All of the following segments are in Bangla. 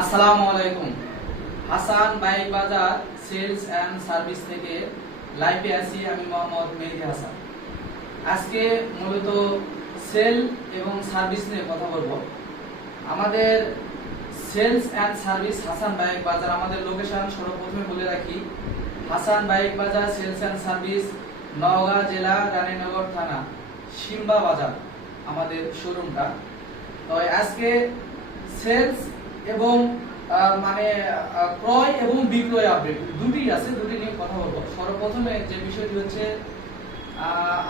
আসসালামু আলাইকুম। Hasan bike Bazaar sales and service থেকে লাইভে আছি আমি মোহাম্মদ মেহেদী হাসান। আজকে মূলত সেল এবং সার্ভিস নিয়ে কথা বলবো। আমাদের sales and service Hasan bike Bazaar, আমাদের লোকেশন সর্বপ্রথমে বলে রাখি, Hasan bike Bazaar sales and service, Naogaon জেলা, রানীনগর থানা, সিম্বা বাজার আমাদের শোরুমটা। তো আজকে সেলস এবং ক্রয় এবং বিক্রয় আপডেট দুটি আছে, দুটি নিয়ে কথা বলবো। সর্বপ্রথমে যে বিষয়টি হচ্ছে,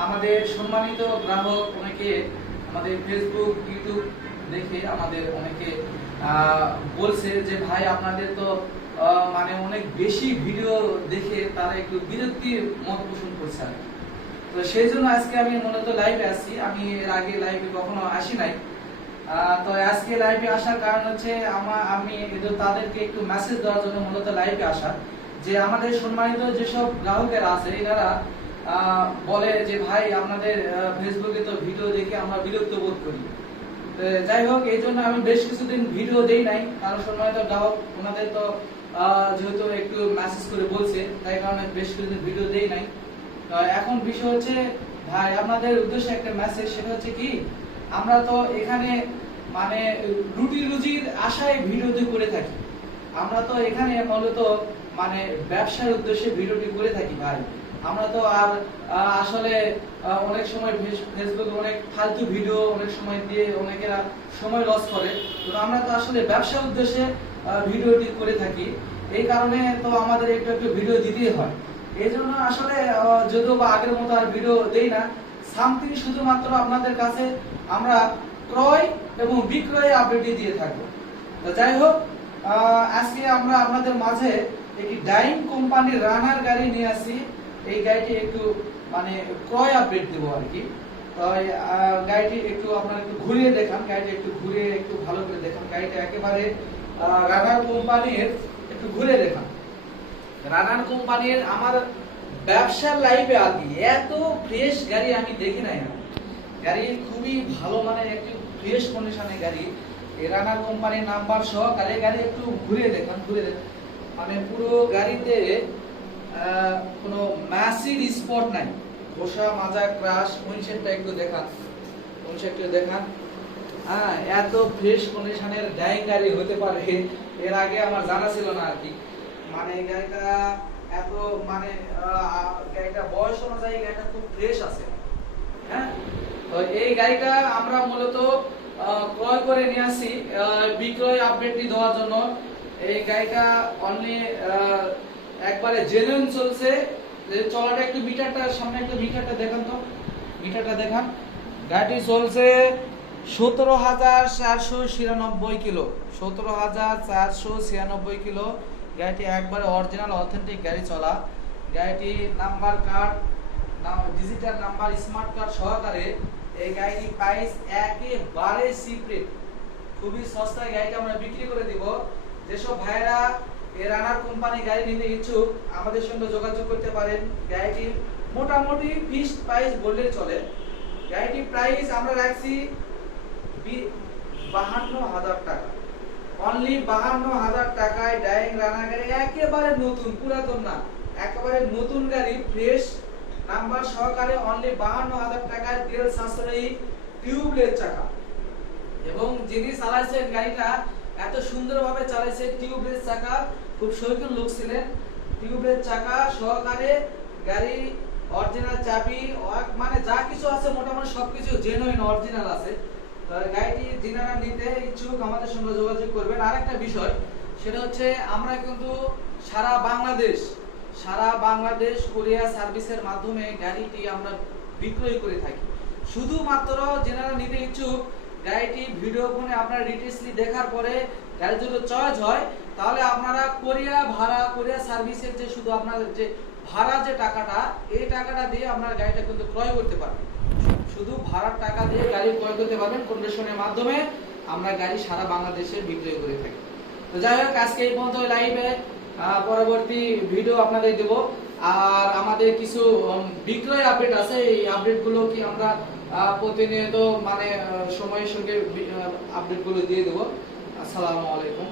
আমাদের সম্মানিত গ্রাহক অনেকে আমাদের ফেসবুক ইউটিউব দেখে আমাদের অনেকে বলছে যে ভাই আপনাদের তো অনেক বেশি ভিডিও দেখে তারা একটু বিরক্তির মত পোষণ করছে। তো সেই জন্য আজকে আমি মূলত লাইভে আসছি। আমি এর আগে লাইভে কখনো আসি নাই। তো আজকে লাইভে আসার কারণ হচ্ছে আমি তাদেরকে একটু মেসেজ দেওয়ার জন্য মূলত লাইভে আসা, যে আমাদের সম্মানিত যেসব গ্রাহকেরা আছে এনারা বলে যে ভাই আপনাদের ফেসবুকে তো ভিডিও দেখে আমরা বিরক্ত বোধ করি। যাই হোক, এই জন্য আমি বেশ কিছুদিন ভিডিও দেই নাই, কারণ সম্মানিত গ্রাহক ওনাদের তো যেহেতু একটু মেসেজ করে বলছে, তাই কারণে বেশ কিছুদিন ভিডিও দেই নাই। তো এখন বিষয় হচ্ছে ভাই আপনাদের উদ্দেশ্যে একটা মেসেজ, সেটা হচ্ছে কি, আমরা তো এখানে রুটি রুজির আশায় ভিডিওটি করে থাকি। আমরা তো এখানে মূলত ব্যবসার উদ্দেশ্যে ভিডিওটি করে থাকি ভাই। আমরা তো আর আসলে অনেক সময় ফেসবুকে অনেক ফালতু ভিডিও অনেক সময় দিয়ে অনেকেরা সময় লস করে, তো আমরা তো আসলে ব্যবসার উদ্দেশ্যে ভিডিওটি করে থাকি। এই কারণে তো আমাদের একটু একটু ভিডিও দিতেই হয়। এই জন্য আসলে যদিও বা আগের মতো আর ভিডিও দেই না, সামথিং শুধুমাত্র আপনাদের কাছে আমরা ক্রয় এবং বিক্রয় আপডেট দিয়ে থাকবো। তো যাই হোক, আজকে আমরা আপনাদের মাঝে একটি ডাইং কোম্পানির রানার গাড়ি নিয়ে আসি। এই গাড়িটি একটু ক্রয় আপডেট দেবো আর কি। তো গাড়িটি একটু আপনারা একটু ঘুরিয়ে দেখান, গাড়িটি একটু ঘুরিয়ে একটু ভালো করে দেখান। গাড়িটা একেবারে রানার কোম্পানির, একটু ঘুরে দেখান। রানার কোম্পানির আমার ব্যবসার লাইফে আর কি এত ফ্রেশ গাড়ি আমি দেখি নাই। গাড়ি খুবই ভালো, একটু ফ্রেশ কন্ডিশনের গাড়ি। এই রানার কোম্পানির নাম্বার সহকারে গাড়ি একটু ঘুরে দেখান, পুরো গাড়িতে কোনো ম্যাসিভ স্পট নাই, ঘষা মাজা ক্রাশ। উইন্ডশেডটা একটু দেখান, হ্যাঁ, এত ফ্রেশ কন্ডিশনের ডাইং গাড়ি হতে পারে এর আগে আমার জানা ছিল না আর কি। গাড়িটা এত গাড়িটা বয়স অনুযায়ী গাড়িটা খুব ফ্রেশ আছে। হ্যাঁ, তো এই গাড়িটা আমরা মূলত ক্রয় করে নিয়ে আসি বিক্রয় আপডেটটি দেওয়ার জন্য। এই গাড়িটা অনলি একবারে জেনুইন চলছে। চলাটা একটু মিটারটার সামনে একটু মিটারটা দেখান তো, মিটারটা দেখান। গাড়িটি চলছে 17,496 কিলো, 17,496 কিলো। গাড়িটি একবারে অরিজিনাল অথেন্টিক গাড়ি চলা। গাড়িটি number card, digital number, smart card সহকারে। এই গাড়িটি প্রাইস একেবারে সিপ্রেট, খুবই সস্তায় গাড়িটা আমরা বিক্রি করে দিব। যেসব ভাইরা এই রানার কোম্পানি গাড়ি নিতে ইচ্ছুক আমাদের সঙ্গে যোগাযোগ করতে পারেন। গাড়িটির মোটামুটি ফিক্সড প্রাইস বললেই চলে। গাড়িটির প্রাইস আমরা রাখছি 52,000 টাকা, অনলি 52,000 টাকায় ডাইং রানার গাড়ি, একেবারে নতুন, পুরাতন না, একেবারে নতুন গাড়ি, ফ্রেশ নাম্বার সহকারে। অনলি 52,000 টাকায় তেল সাশ্রয়ী টিউবলেস চাকা, এবং যিনি চালাইছেন গাড়িটা এত সুন্দরভাবে চালাইছে, টিউবলেস চাকা, খুব শৌখিন লোক ছিলেন। টিউবলেস চাকা সহকারে গাড়ি, অরিজিনাল চাবি, যা কিছু আছে মোটামুটি সবকিছু জেনুইন অরিজিনাল আছে। তো গাড়িটি যিনারা নিতে ইচ্ছুক আমাদের সঙ্গে যোগাযোগ করবেন। আরেকটা বিষয়, সেটা হচ্ছে আমরা কিন্তু সারা বাংলাদেশ কুরিয়ার সার্ভিসের মাধ্যমে গাড়িটি আমরা বিক্রয় করে থাকি। শুধুমাত্র যারা নিতে ইচ্ছুক গাড়িটি ভিডিও ফোনে আপনারা ডিটেইলসলি দেখার পরে গাড়ি যদি চয়েস হয়, তাহলে আপনারা কুরিয়ার সার্ভিসের যে শুধু আপনাদের যে ভাড়া যে টাকাটা, এই টাকাটা দিয়ে আপনারা গাড়িটা কিন্তু ক্রয় করতে পারবেন। শুধু ভাড়ার টাকা দিয়ে গাড়ি ক্রয় করতে পারবেন। কন্ডিশনের মাধ্যমে আমরা গাড়ি সারা বাংলাদেশে বিক্রয় করে থাকি। তো যাই হোক, আজকে এই পর্যন্ত লাইভে, পরবর্তী ভিডিও আপনাদের দেব। আর আমাদের কিছু বিক্রয় আপডেট আছে, এই আপডেটগুলো কি আমরা প্রতিনিয়ত সময়ের সঙ্গে আপডেটগুলো দিয়ে দেব। আসসালামু আলাইকুম।